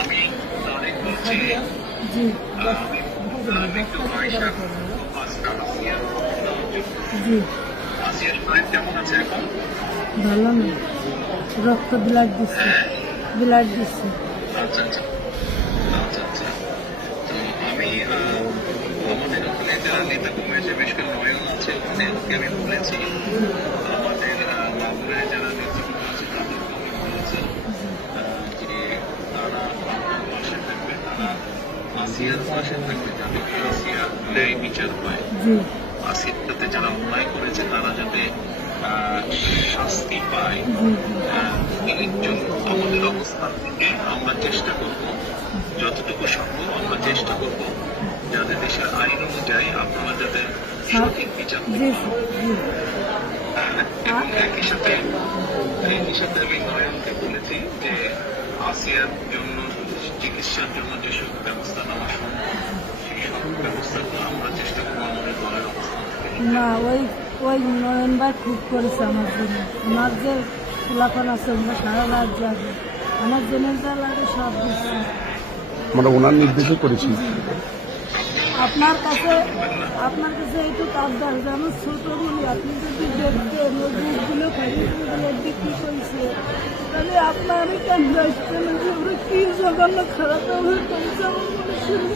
আমি তারেক বলছি। জি জি আসিয়ার শরীর কেমন আছে এখন? ভালো না, রক্ত ব্লাড দিচ্ছে, ব্লাড দিচ্ছে। আচ্ছা আচ্ছা আচ্ছা আচ্ছা। তো আমি আমাদের ওখানে যারা নেতা কর্মী বেশ কিছু নয়ন আছে, ওদেরকে আমি বলেছি, আমাদের মাগুরায় যারা নেতৃত্ব আছে তাদেরকে আমি বলেছি যে তারা আপনার পাশে থাকবে, তারা আসিয়ার পাশে থাকবে, যাতে আসিয়ার ন্যায় বিচার হয়। জি আসিয়ার সাথে যারা অন্যায় করেছে তারা যাতে শাস্তি পায়। এর জন্য আমাদের অবস্থান থেকে আমরা চেষ্টা করব, যতটুকু সম্ভব আমরা চেষ্টা করব যাতে দেশের আইন অনুযায়ী আপনারা যাতে সঠিক বিচার জি এবং একই সাথে আমি নয়নকে বলেছি যে আসিয়ার জন্য চিকিৎসার জন্য যেসব ব্যবস্থা নেওয়া সম্ভব সেই সব ব্যবস্থাগুলো আমরা চেষ্টা করবো আমাদের দলের অবস্থান থেকে। না, ওই ওই নয়ন ভাই খুব করেছে আমার জন্য। আমার যে খোলাফান আছে আমরা সারা রাত যাবে, আমার জন্য যা লাগে সব দিচ্ছে। আমরা ওনার নির্দেশও করেছি। আপনার কাছে এইটুকু আবদার যে আমার ছোট বলি, আপনি যদি দেখতেন ওই বুকগুলো খাইগুলো বিক্রি করেছে, তাহলে আপনার আমি কেন আসতেন যে ওরা কি জঘন্য খারাপ ব্যবহার করেছে আমার মনে শুনে।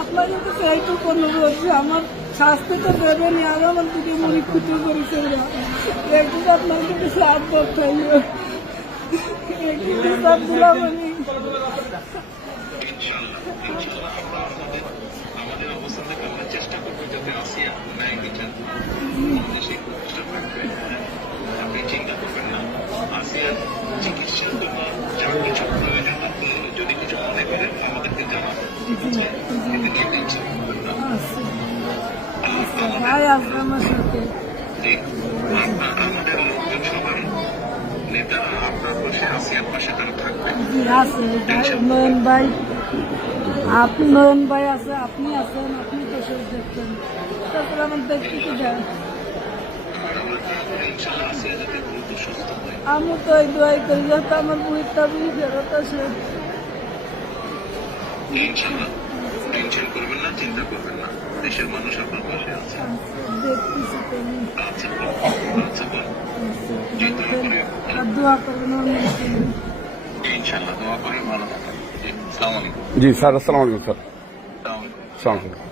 আপনার কাছে এইটুকু অনুরোধ যে আমার শাস্তি তো দেবেনি, আর আমার দিকে মনে ক্ষতি করেছে ওরা, একটু আপনার কাছে আবদার চাইল, একটু হিসাব দিলাম আমি। আমাদের অবস্থান থেকে আমরা চেষ্টা করবো যাতে আসিয়া ন্যায় বিচার সেই প্রচেষ্টা থাকবে। আপনি চিন্তা করবেন না, আসিয়ার চিকিৎসার জন্য যা কিছু প্রয়োজন আপনি যদি কিছু মনে করেন আমাদেরকে জানাবেন। ভাই আসবে আমার সাথে। আমাদের লোকজন সবাই নেতারা আপনার পাশে আসিয়ার পাশে তারা থাকবে। জি আছে নয়ন ভাই, আপনি নয়ন ভাই আছে, আপনি আছেন, আপনি তো সব দেখছেন, তারপরে আমার দেখতে কি যায়। আমি তো এই দোয়াই করি যাতে আমার বুড়িটা বুড়ি ফেরত আসে। টেনশন করবেন না, চিন্তা করবেন না, দেশের মানুষ আপনার পাশে আছে। দেখতেছি তো আমি। আচ্ছা আচ্ছা আর দোয়া করবেন আমার মধ্যে। ইনশাআল্লাহ দোয়া করি, ভালো থাকবেন। জি, আসসালামু আলাইকুম। জি স্যার, আসসালামু আলাইকুম স্যার। আসসালামু আলাইকুম। আসসালামু আলাইকুম।